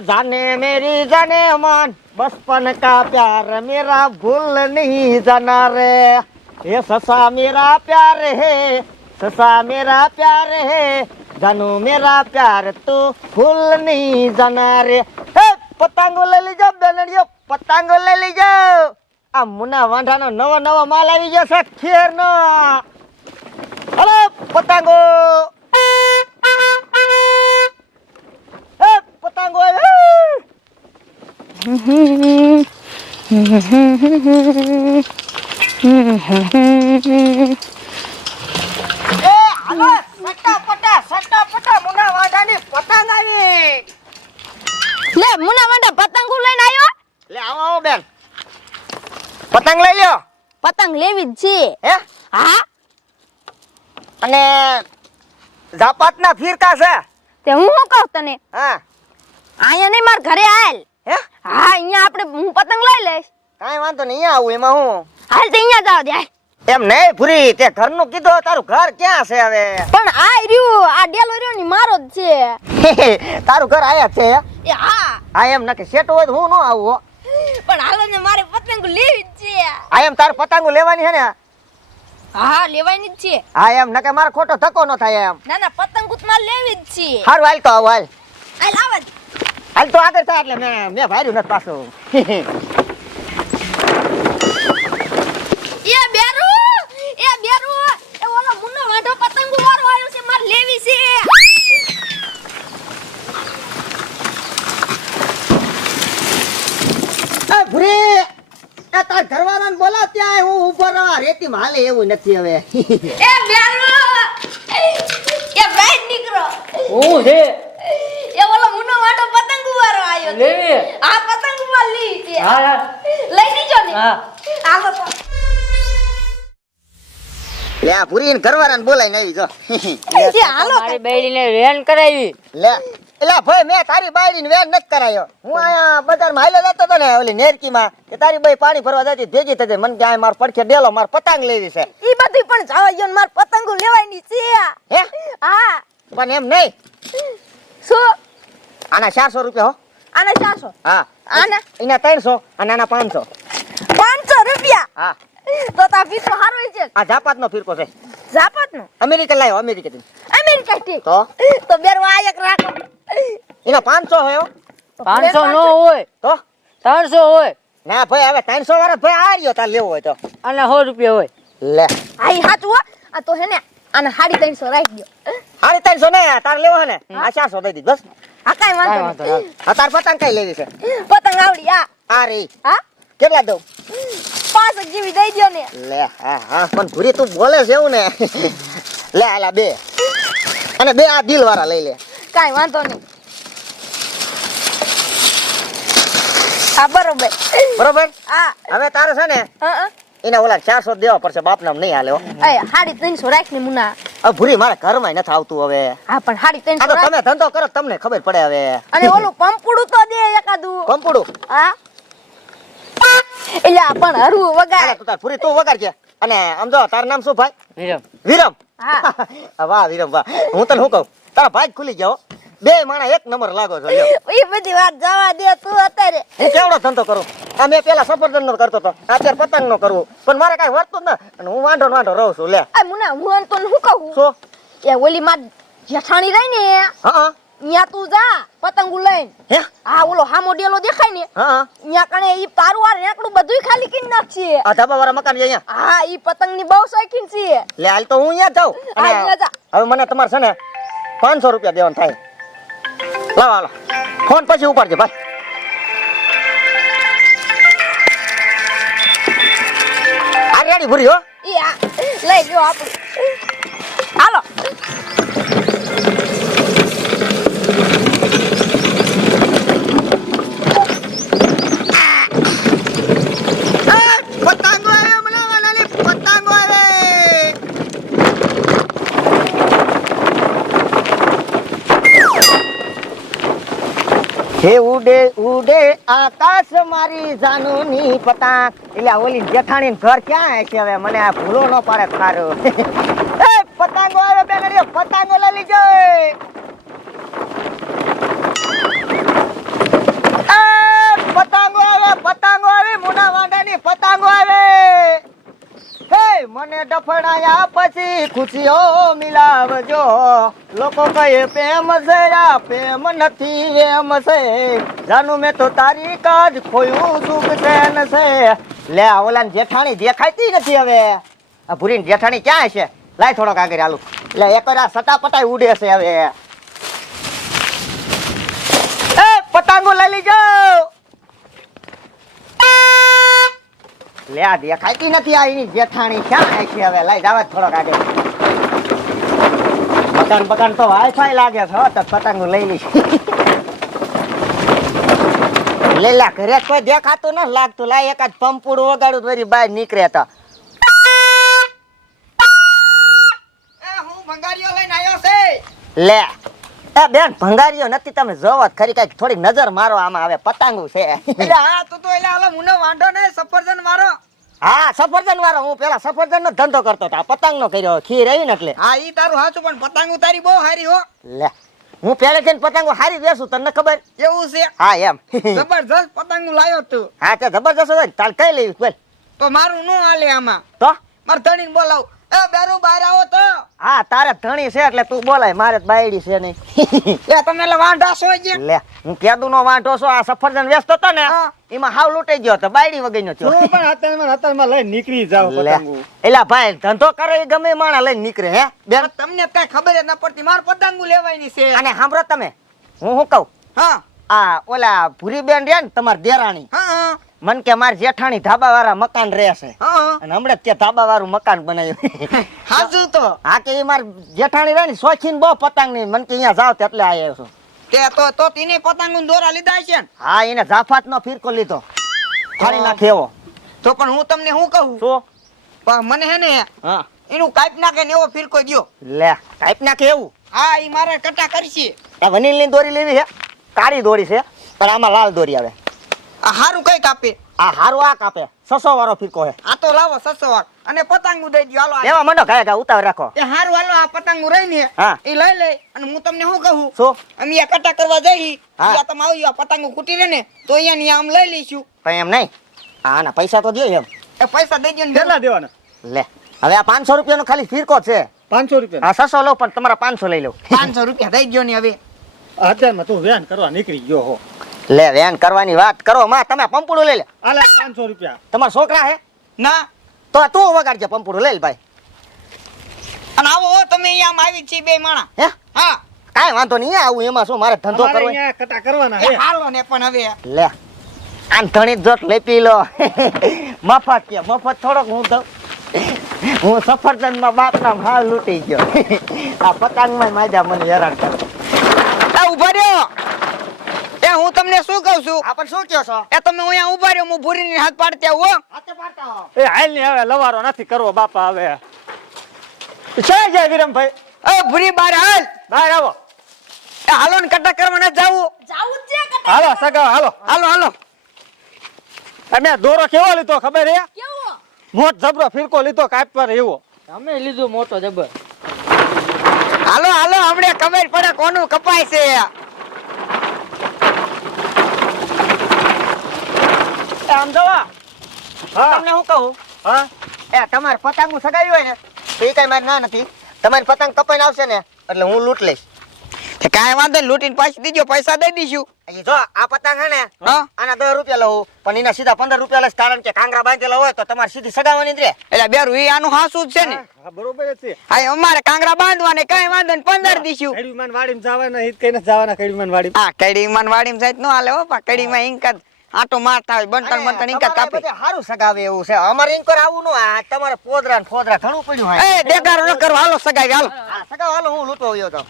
जाने मेरी जाने मन बचपन का प्यार मेरा भूल नहीं जाना रे ये ससा मेरा प्यार है ससा मेरा प्यार है जानू मेरा प्यार तू भूल नहीं जाना रे पतंगो ले लीजो बेनड़ियो पतंगो ले लीजो आ मुना वांढानो नવો નવો માલ આવી ગયો છે ખેરનો અરે પતંગો પતંગો આવે હાલો સટ્ટા મુના વાંઢાની પતંગ આવી લે મુના વાંઢા પતંગ લઈને આવ્યો લે આવો બેન પતંગ લઈ લ્યો પતંગ લેવી જ છે હે હા અને જાપાતના ફિરકા છે તે હું શું કહું તને હા અહીંયા નહીં માર ઘરે હાલ હે હા અહીંયા આપણે હું પતંગ લઈ લઈશ કાઈ વાંધો નહીં અહીંયા આવું એમાં હું હાલ તે અહીંયા જાવ દે એમ નહીં ફૂરી તે ઘરનું કીધું તારું ઘર ક્યાં છે હવે પણ આ રહ્યું આ ડેલો રહ્યો ની મારો જ છે તારું ઘર આયા છે એ હા હા એમ નકે સેટ હોય તો હું ન આવું હો પણ હાલો ને મારે પતંગ લેવી જ છે આ એમ તાર પતંગો લેવાની છે ને હા લેવાની જ છે હા એમ નકે મારો ખોટો ધક્કો ન થાય એમ ના ના પતંગ માં લેવી જ છે હારું હાલ તો આવ હાલ હાલ આવ હાલ તો આગળ થાય એટલે મેં ભાર્યું નથી પાછું એ બેરુ એ ઓલો મુન્નો વાંઢો પતંગ વાળો આવ્યો છે માર લેવી છે એ ફૂરી એ તાર ઘરવાળાને બોલાવ ત્યાં હું ઉભો રહો રેતી હાલે એવું નથી હવે એ બેરુ એ બહાર નીકળો હું છે એ ઓલો મુન્નો વાંઢો પતંગ વાળો આવ્યો છે લેવી આ પતંગ માં લી છે હા લઈ દીજો ને હા હાલો તો લે આ ફૂરી ને ઘરવાળાને બોલાઈને આવી જો એ હાલો મારી બેડીને વેન કરાવી લે એલા ભાઈ મેં તારી બાયડીને વેર નથી કરાયો હું આયા બજારમાં હાલ્યો જતો હતો ને ઓલી નેરકીમાં કે તારી બાઈ પાણી ભરવા જતી ભેગી થતી મને કે આ માર પડખે ડેલો માર પતંગ લેવી છે ઈ બધું પણ જવા ગયો માર પતંગો લેવાની છે હે હા પણ એમ નહીં શું આના 400 રૂપિયા હો આને 400 હા આના એના 300 અને આના 500 500 રૂપિયા હા તો તા ફીસો હારો છે આ જાપાતનો ફિરકો છે જાપાતનો અમેરિકા લાવ્યો અમેરિકાથી અમેરિકા ઠીક તો બેરવા આ એક રાખો એના 500 હોય હો 500 નો હોય તો 300 હોય ના ભાઈ હવે 300 વાળો ભાઈ આ રહ્યો તાર લેવો હોય તો અને 100 રૂપિયા હોય લે આઈ હાચું હો આ તો હે ને આને 350 રાખી દો હારી 300 ને તાર લેવો હે ને આ 400 દઈ દી બસ આ કાઈ વાંધો વાંધો નહીં આ તાર પતંગ કઈ લેવી છે પતંગ આવડી આ રે હા કેટલા દઉં 5 જેવી દઈ દો ને લે હા પણ ભૂરી તું બોલે છે એવું ને લે આલા બે અને બે આ દિલ વાળા લઈ લે કાઈ વાંધો નહીં આ બરોબર બરોબર હા હવે તારે છે ને હા એના ઓલા 400 દેવા પડશે બાપ નામ નહીં હાલે હો એ 350 રાખ ને મુના હવે ભૂરી મારે ઘરમાં નથી આવતું હવે હા પણ 350 આ તો રાખ તમે ધંધો કરો તમને ખબર પડે હવે અને ઓલું પંપુડું તો દે એકાદું કંપુડું હા એટલે પણ હરવું અરે વગાડ તું તાર ભૂરી તું વગાડ છે અને આમ જો તારું નામ શું ભાઈ વિરમ વિરમ હા વાહ વિરમ વાહ હું તને શું કહું તારા ભાઈ ખુલી જાઓ બે માણા એક નંબર લાગો છો લ્યો એ બધી વાત જવા દે તું અત્યારે હું કેવડો ધંધો કરું આ મેં પેલા સફરજન નો કરતો હતો અત્યારે પતંગ નો કરવું પણ મારે કઈ વર્તું જ ના અને હું વાંઢો રહું છું લે આ મુના હું તો શું કહું શું એ ઓલી માં જેઠાણી રહી ને હા ન્યા તું જા પતંગુ લઈને હે હા ઓલો હામો ડેલો દેખાય ને હા ન્યા કણે ઈ તારું આ રેકડું બધુંય ખાલી કરી નાખશે આ ધાબા વાળા મકાન છે અહીંયા હા ઈ પતંગ ની બહુ શોખીન છે લે હાલ તો હું અહીંયા જાઉં હા, અહીંયા જા. હવે મને તમારે છે ને 500 રૂપિયા દેવાનું થાય લાવો હાલો ફોન પછી ઉપાડજો ભાઈ આ રેડી ભૂરી હો ઈ આ લઈ લ્યો આપણું હાલો પતંગો આવે બનાવવાના ને પતંગો આવે હે ઉડે ઉડે આકાશ મારી જાનુની પતંગ એટલે ઓલી જેઠાણી ઘર ક્યાં હશે હવે મને આ ભૂલો ન પાડે ખારો એ પતંગો આવે બેનડીઓ પતંગો લઈ લીજો ખુશીઓ મિલાવજો. લોકો કહે પ્રેમ છે આ પ્રેમ નથી એમ છે. જાનું મેં તો તારી કાજ ખોયું સુખ ચેન છે. લે આ ઓલાને જેઠાણી દેખાતી નથી હવે. આ ભૂરીને જેઠાણી ક્યાં છે? લાય થોડોક આગળ હાલું. એટલે એક વાર આ સટાપટાઈ ઉડે છે હવે. એ પતંગો લઈ લીજો. લે આ દેખાતી નથી આ એની જેઠાણી ક્યાં છે હવે. લાય જાવ થોડોક આગળ. પતંગ તો વાઈફાઈ લાગે છે હો, તો પતંગો લઈ લઈશ. લેલા ઘરે કોઈ દેખાતું ન લાગતું. લાય એકાદ પંપુડું વગાડું વળી બહાર નીકળે તો. હું ભંગારીઓ લઈને આવ્યો છે. લે એ બેન ભંગારીઓ નથી, તમે જોવો જ ખરી. કઈક થોડીક નજર મારો આમાં હવે પતંગો છે. એટલે હા તું તો એટલે હાલો મુનો વાંઢો ને સફરજન વાળો. હા સફરજન વાળો. હું પેલા સફરજન નો ધંધો કરતો હતો, પતંગ નો કર્યો. ખીર આવી ને એટલે. હા ઈ તારું હાચું, પણ પતંગો તારી બહુ હારી હો. લે હું પહેલેથી જ પતંગો હારી બેસું, તને ખબર? એવું છે? હા એમ. જબરજસ્ત પતંગો લાયો તું. હા તે જબરજસ્ત હોય ને, તાર કઈ લેવી બોલ. તો મારું નો હાલે આમાં. તો માર ધણીને બોલાવ. એ બેરું બહાર આવો તો. હા તારે ધણી છે એટલે તું બોલાય, મારે તો બાયડી છે નહીં. એ તમે એટલે વાંઢા છો જે. લે હું કેદુ નો વાંઢો છો. આ સફરજન વેચતો હતો ને હા. એમાં હાવ લૂંટાઈ ગયો તો, બાયડી વગર થયો. હું પણ હતારમાં લઈને નીકળી જાવ લે એલા ભાઈ ધંધો કરે એ ગમે માણા લઈને નીકળે. હે બેન તમને કઈ ખબર જ ન પડતી. માર પતંગો લેવાની છે. અને સાંભળો તમે, હું શું કહું? હા આ ઓલા ભૂરી બેન રહ્યા ને તમારી દેરાણી, હા મન કે માર જેઠાણી ધાબા વાળા મકાન રહેશે. હા અને હમણાં ત્યાં ધાબા વાળું મકાન બનાવ્યું. હાજુ તો. હા કે એ માર જેઠાણી રહે ને શોખીન બહુ પતંગ ની. મન કે અહીંયા જાવ તો એટલે આવ્યો છું. તે તો તીને પતંગો દોરા લીધા છે ને. હા એને જાફાત નો ફિરકો લીધો, ફાડી નાખે એવો. તો પણ હું તમને શું કહું, શું? પણ મને હે ને હા એનું કાપ નાખે ને એવો ફિરકો દ્યો. લે કાપ નાખે એવું? હા ઈ મારે કટા કરશે. આ વનીલ ની દોરી લેવી છે, કાળી દોરી છે પણ આમાં લાલ દોરી આવે. આ હારું કઈ કાપે? આ હારું આ કાપે. 600 વાળો ફિરકો છે. આ તો લાવો 600 વાર અને પતંગો દઈ દ્યો. હાલો એવા મંડો ગાય ગા ઉતાવળ રાખો. એ હારું હાલો આ પતંગો રહી ને હા. એ લઈ લે. અને હું તમને શું કહું, શું? અમે આ કટા કરવા જઈ હા. ત્યાં તમે આવી આ પતંગો ખૂટી રહે ને તો અહીંયા આમ લઈ લઈશું. પણ એમ નહીં, આના પૈસા તો દો એમ. એ પૈસા દઈ દ્યો ને. કેટલા દેવાના? લે હવે આ 500 રૂપિયાનો ખાલી ફિરકો છે. 500 રૂપિયા. હા 600 લઉં પણ તમારા 500 લઈ લઉં. 500 રૂપિયા દઈ દ્યો ને હવે. અત્યારમાં તું વેન કરવા નીકળી ગયો હો. લે વેન કરવાની વાત કરો માં, તમે પંપુડું લઈ લે. આલે 500 રૂપિયા. તમારા છોકરા હે ના તો તું વગાડજે પંપુડું લઈ લે ભાઈ. અને આવો હો તમે અહીંયા આમ આવી છીએ બે માણા. હે હા કાંઈ વાંધો નહીં આવું, એમાં શું મારે ધંધો અમારે કરવો. અહીંયા કટા કરવાના એ છે. હાલો ને પણ હવે લે આમ ધણી જોટ લઈ પી લો. મફત કે મફત થોડોક હું દઉં. હું સફરજન માં બાપ ના હાલ લૂટી ગયો. આ પતંગ માં માજા મને હેરાન કરે. એ ઉભા રહ્યો. એ હું તમને શું કહું છું, આપણ શું કહો છો? એ તમે અહીંયા ઉભા રહ્યો, હું ભૂરીને હાથ પાડતે આવું હો. હાથે પાડતા હો. એ હાલ ની હવે લવારો નથી કરવો બાપા. હવે છે જાય વિરમભાઈ, એ ભૂરી બાર હાલ. બહાર આવો. એ હાલો ને કટા કરવા ન જાવું. જાવું જ છે કટા. હાલો સગા હાલો. હાલો હાલો. અમે દોરો કેવો લીધો ખબર હે? કેવો? મોટ જબરો ફિરકો લીધો કાપ પર એવો. અમે લીધું મોટો જબર. હાલો હાલો હમણે ખબર પડે કોનું કપાય છે. એ આમ જોવો, હા તમને હું કહું, હા એ તમારે પતંગ સગાઈ હોય ને તો એ કઈ મારી ના નથી. તમારી પતંગ કપાઈને આવશે ને એટલે હું લૂંટ લઈશ. કાંઈ વાંધો નહીં, લૂંટીને પાછી દીજો, પૈસા દઈ દઈશું. ઈ જો આ પતંગ હે ને હા આના 10 રૂપિયા લઉં પણ એના સીધા 15 રૂપિયા લઈશ, કારણ કે કાંગરા બાંધેલા હોય તો તમારે સીધી સગાવાની જ રે. એટલે બેરું ઈ આનું હાસું જ છે ને. હા બરોબર જ છે. હા અમારે કાંગરા બાંધવાને કાંઈ વાંધો નહીં, 15 દઈશું. કડીમાન વાડીમાં જવાના હિત કઈને જવાના કડીમાન વાડી. હા કડીમાં વાડીમાં જાય તો ન હાલે હો પા. કડીમાં ઇંકત આટો મારતા હોય, બંટન બંટન ઇંકત કાપી. સારું સગાવે એવું છે. અમારે ઇન્કોર આવું નો, આ તમારે પોદરા ને ફોદરા ઘણું પડ્યું હોય. એ દેખાડો ન કરો, હાલો સગાઈ હાલો. હા સગાવ હાલો, હું લૂંટવા આવ્યો તો.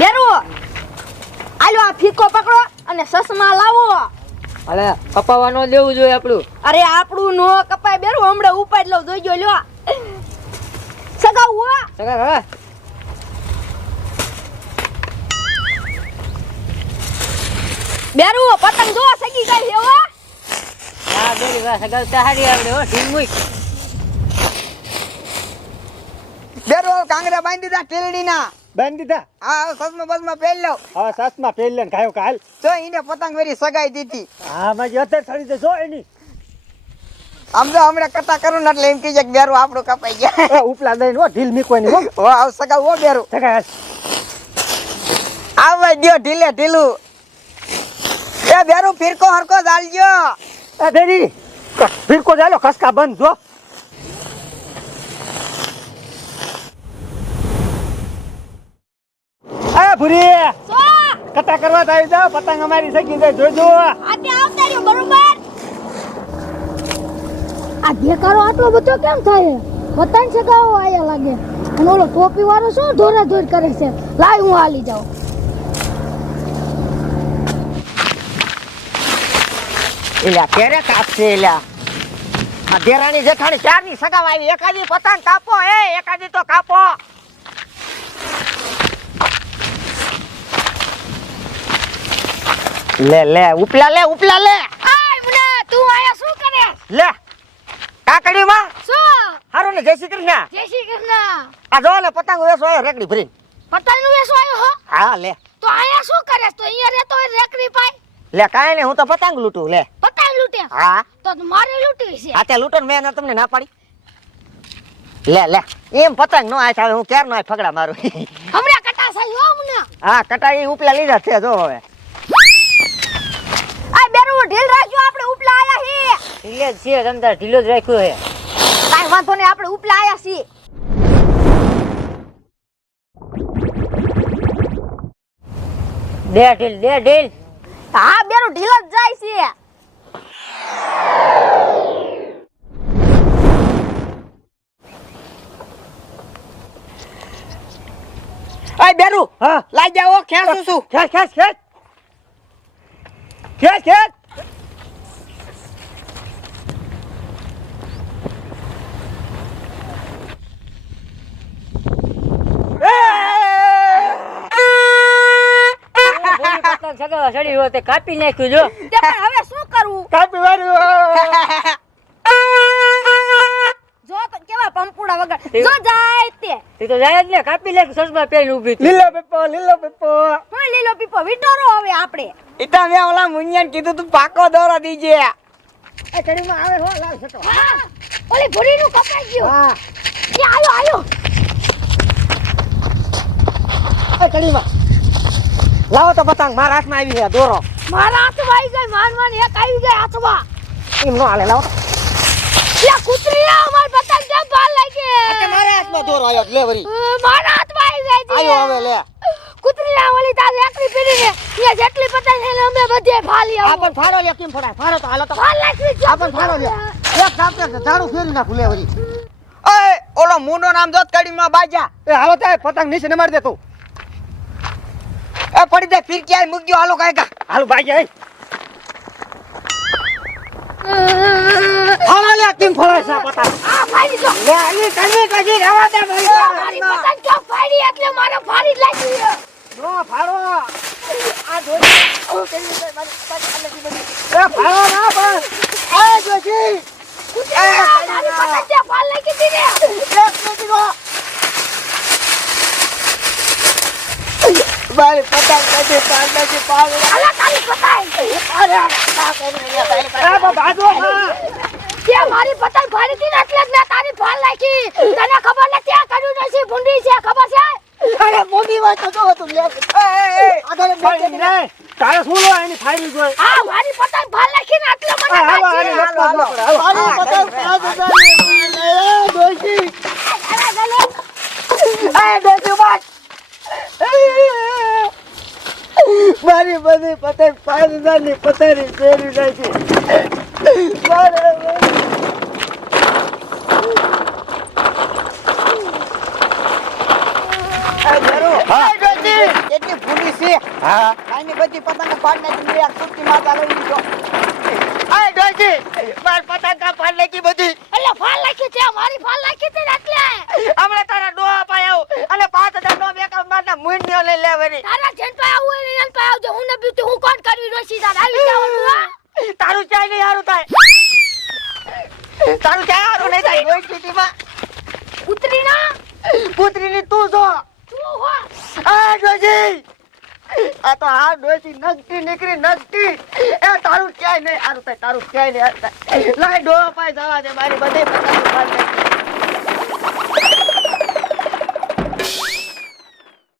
બેરો આલો આ ફીકો પકડો અને સસમા લાવો. અરે કપાવાનો દેવું જોઈએ આપણું. અરે આપણું નો કપાય બેરો, હમણાં ઉપાડ લઉં, જોઈજો લ્યો. સગાવ હો. સગા હા બેરો પતંગ જો સગી ગઈ છે હો. હા બેરી વાહ સગા તારી આવડે હો ઢીલ મુઈ. બેરો કાંગરા બાંધી દીધા ટેલડીના. બાંધી દીધા. હા સસમાં બસમાં પહેરી લઉં. હવે સાસમાં પહેરી લે ને ખાયો કાલ. જો ઈને પતંગ વેરી સગાઈ દીધી. હા માજી અત્યારે સડી જજો એની. આમ તો હમણાં કથા કરું ને એટલે એમ કહીએ કે બેરું આપણું કપાઈ ગયા. એ ઉપલા દઈને હો ઢીલ મીકવાની હો હો આવ સગાવ હો બેરું. સગા આવવા દ્યો ઢીલે ઢીલું. એ બેરું ફિરકો હરકો ચાલજો. એ બેરી ફિરકો ચાલો ખસકા બંધ જો એ ભૂરી સો કથા કરવા આવી જાવ પતંગ અમારી સગી જાય જોજો આતે આવતા રહ્યો બરોબર. આ દેકારો આટલો બધો કેમ થાય? પતંગ ચગાવો આયા લાગે. અને ઓલો ટોપી વાળો શું ધોરા ધોર કરે છે? લાય હું હાલી જાઉં. એલા કેરે કાપશે એલા આ દેરાણી જેઠાણી ચારની સગાવ આવી એકાદી પતંગ કાપો એકાદી તો કાપો લે ઉપલા લે આય મુના તું આયા શું કરે? લે કાકડી માં શું? હારું ને જય શ્રી કૃષ્ણ જય શ્રી કૃષ્ણ. આ જો ને પતંગ વેસો આયો રેકડી ભરીને પતંગ નું વેસો આવ્યો હો? હા લે તો આયા શું કરે? તો અહીંયા રહેતો હોય રેકડી પાય. લે કાંઈ ને હું તો પતંગ લૂંટું લે પતંગ લૂટે? હા તો મારે લૂંટવી છે. આ તે લૂંટો ને મેં તમને ના પાડી લે એમ પતંગ નો આય આવે હું ક્યાર નો આય ફગડા મારું હમણાં કટા સાઈ હો મુના. હા કટાઈ ઉપલા લીધા છે જો હવે આ બેરું ઢીલ રાખજો, આપણે ઉપલા આયા હી. ઢીલે જ છે તમતાર ઢીલો જ રાખ્યો છે. કાઈ વાંધો નહીં, આપણે ઉપલા આયા છીએ. દે ઢીલ હા બેરું ઢીલ જ જાય છે. અય બેરું હા લાઈ જાઓ ખેંચું છું. ખેંચ પતંગ સગાવા સડી હોય તે કાપી નાખ્યું જો. તે પણ હવે શું કરવું? કાપી વાળ્યું જો તો કેવા પંપુડા વગર જો જાય તે. તે તો જાય જ ને, કાપી નાખ્યું સસમા પહેરીને ઊભી હતી. લીલો પીપો કોઈ લીલો પીપો વિટોરો હવે આપણે. ઈતા મેં ઓલા મુનિયાને કીધું તું પાકો દોરો દીજે. એ કડીમાં આવે હો લાલ સટો હા ઓલી ભૂરીનું કપાઈ ગયું. હા એ આયો એ કડીમાં લાવો તો પતંગ મારા હાથમાં આવી છે દોરો મારા હાથમાં આવી ગઈ. માન એક આવી ગઈ હાથમાં. એમ નો હાલે લાવો યા કૂતરી અમાર પતંગ કેમ ભાલ લાગી? મારા હાથમાં દોરો આવ્યો લે વરી મારા હાથમાં આવી ગઈ છે. આયો હવે લે કૂતરી ઓલી તાર એકલી પીડીને અહીંયા જેટલી પતંગ છે ને અમે બધે ભાલી આ આવો. પણ ફાડો લે કેમ ફડાય ફાડો તો હાલો તો ભાલ લાગી છે. આ પણ ફાડો લે એક ચાપતે ઝાડુ ફેરી નાખું લે વરી ઓય ઓલો મુંડો નામ જોત કડીમાં બાજા. એ હાલો તો પતંગ નીચે ન મારી દે તું એ પડી દે ફિરકી આઈ મૂકજો હાલો કાયકા. હાલો ભાઈ જાય હાલો લે કેમ ફળાય છે પતંગ આ ભાઈ જો લે આની કજી રવા દે ભાઈ મારી પતંગ જો ફાડી એટલે મારો ફાડી જ લાગી છે. નો ફાડો આ જોઈ ઓ કેવી છે મારી પતંગ અલગ બની એ ફાડો ના પણ આ જોજી મારી પતંગ જે ભાલ લાગી હતી ને. એક મિનિટ રો મારી પતંગ કદી પાડનાથી પાડ. અલા તારી પતંગ એ બાજુ હા તે મારી પતંગ ફાડી હતી ને એટલે જ મેં તારી ભાલ લાગી. તને ખબર નથી આ કર્યું નથી ભૂંડી છે ખબર છે? અરે મોટી વાત તો જો તું લે આગળ બેઠી ને તારે શું લો એની ફાડી જોઈ આ મારી પતંગ ભાલ લાગી ને એટલે મને હાલો લાગી. હાલો હાલો પતંગ 5000 લે દોશી એ દોશી બસ મારી બધી પતંગ 5000 ની પતંગ ફેરી નાખી કેટલી ભૂલી છે. હા આની બધી પતંગ પાડનાથી મેં આ કુર્તી માતા લઈ લીધો. આ દોશી માર પતંગ કા ફાડ નાખી બધી એટલે ભાલ લાગી છે મારી ભાલ લાગી હતી ને એટલે. હમણાં તારા ડોહા પાયો અને 5000 નો બેકઅપ મારના મુંડ્યો લઈ લે વરી તારા જેન પે આવું હોય ને એન પે આવજો. હું ને બીતું હું કોણ કરવી રોશી તાર આવી જવાનું હા. તારું ચાય નહીં હારું થાય તારું ચાય હારું નહીં થાય રોઈ ચીટીમાં કૂતરી ના પુત્રીની તું જો તું હો આ જોજી આ તો આ ડોસી નગતી નીકળી નગતી એ તારું ક્યાંય નહીં આરું થાય તારું ક્યાંય નહીં લાય ડોહા પાસે જવા દે મારી બધી પતંગ